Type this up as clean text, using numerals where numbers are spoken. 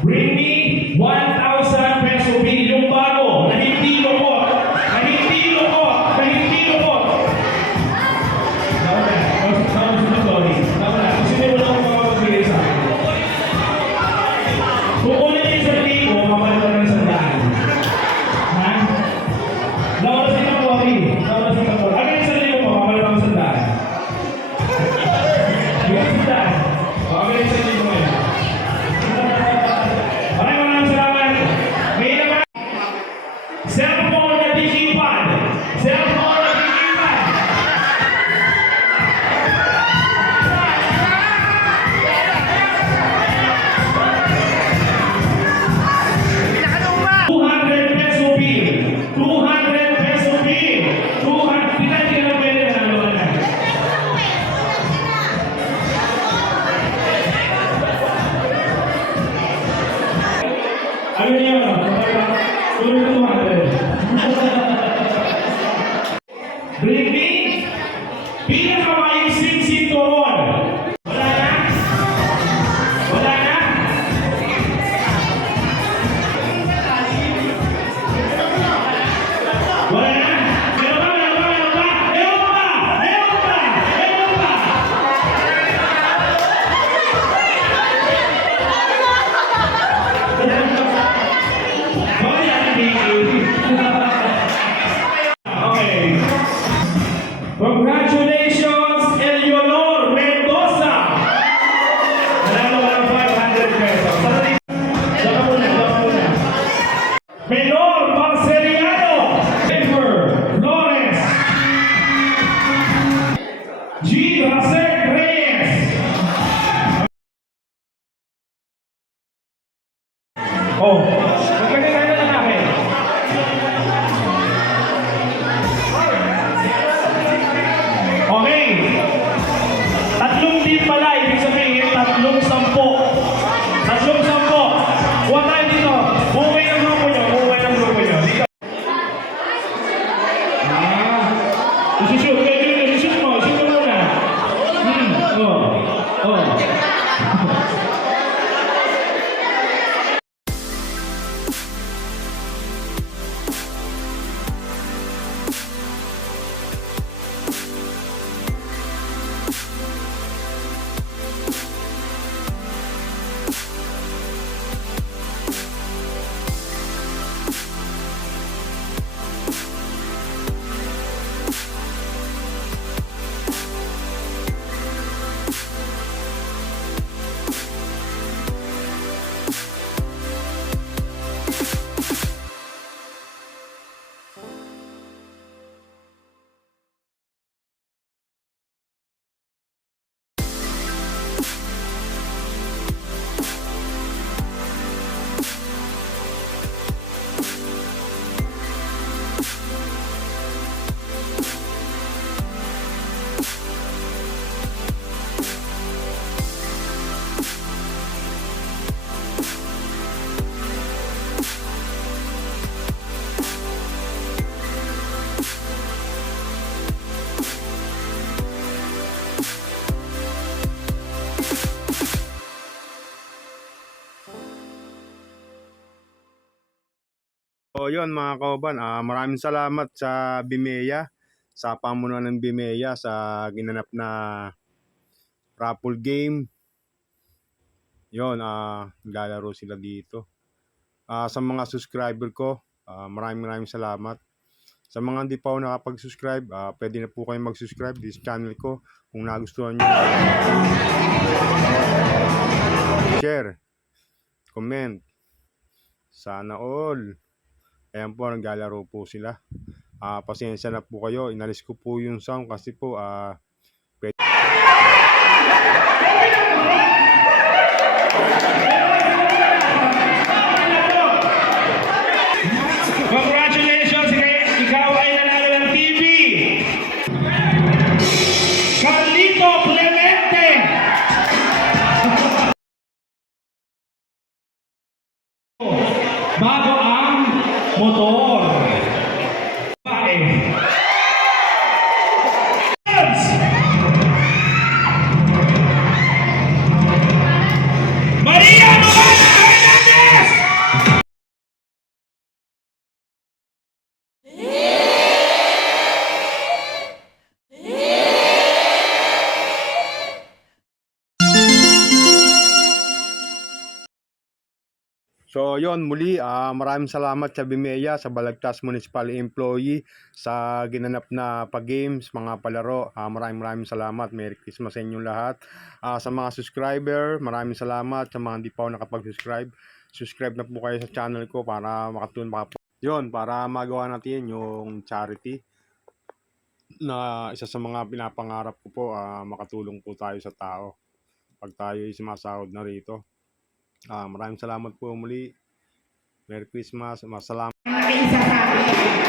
Bring me 1,000 peso bill. Yung bago, na hindi lukot. Na hindi lukot. Na hindi lukot. Sorry. Kasi may wala akong makapagbigay sa akin. Kukunin yung isang libo, mapalitan ng isang daan. Ha? Lawasin ang worry. Lawasin ang worry. Ano yung isang libo mo, mapalitan ng isang daan? Yung isang daan. Ano yung isang libo ngayon? Maraming salamat. May naman. Cellphone na digipad. Cellphone na digipad. ₱200 bill. ₱200 bill. 200. Pinati ka na pwede na naman na. Ano yun? Tuloy ko 200. Bring me. Pinakamaising sinturon. Wala na? Wala na? Wala na? Meron pa? Meron pa? Meron pa? Meron pa? Meron pa? Meron pa? Bakit yan ang bigay? Okay. Congratulations, Eleanor Mendoza! Nanalo ka ng ₱500. Saka muna. Menor Marceliano! Edward Flores! G. Jose Reyes! Oh, magkakita tayo na lalaki. Okay. 3 din pala, ibig sabihin 3 sampo. 3 sampo. Huwag tayo dito. Buhay ng grupo nyo. Dito. Isushoot. Kayo dito. Isushoot mo. Isushoot mo muna. Oh. So yun mga kauban, maraming salamat sa Bimeya, sa pamunuan ng Bimeya sa ginanap na raffle game. Yun, naglalaro sila dito. Sa mga subscriber ko, maraming salamat. Sa mga hindi pa ako nakapag-subscribe, pwede na po kayong mag-subscribe this channel ko kung nagustuhan nyo. Share, comment, sana all. Ayan po, naglalaro po sila. Pasensya na po kayo. Inalis ko po yung sound kasi po Congratulations! Ikaw ay nanalo ng TV! Carlito Clemente! Bago ang motor. So yon muli, maraming salamat sa Bimeya, sa Balagtas Municipal Employee sa ginanap na pag-games, mga palaro. Maraming salamat. Merry Christmas sa inyong lahat. Sa mga subscriber, maraming salamat. Sa mga hindi pa ako nakapag-subscribe, subscribe na po kayo sa channel ko para para magawa natin yung charity na isa sa mga pinapangarap ko po, makatulong po tayo sa tao pag tayo ay sumasahod na rito. Maraming salamat po muli. Merry Christmas. Salamat. Aking isasabi.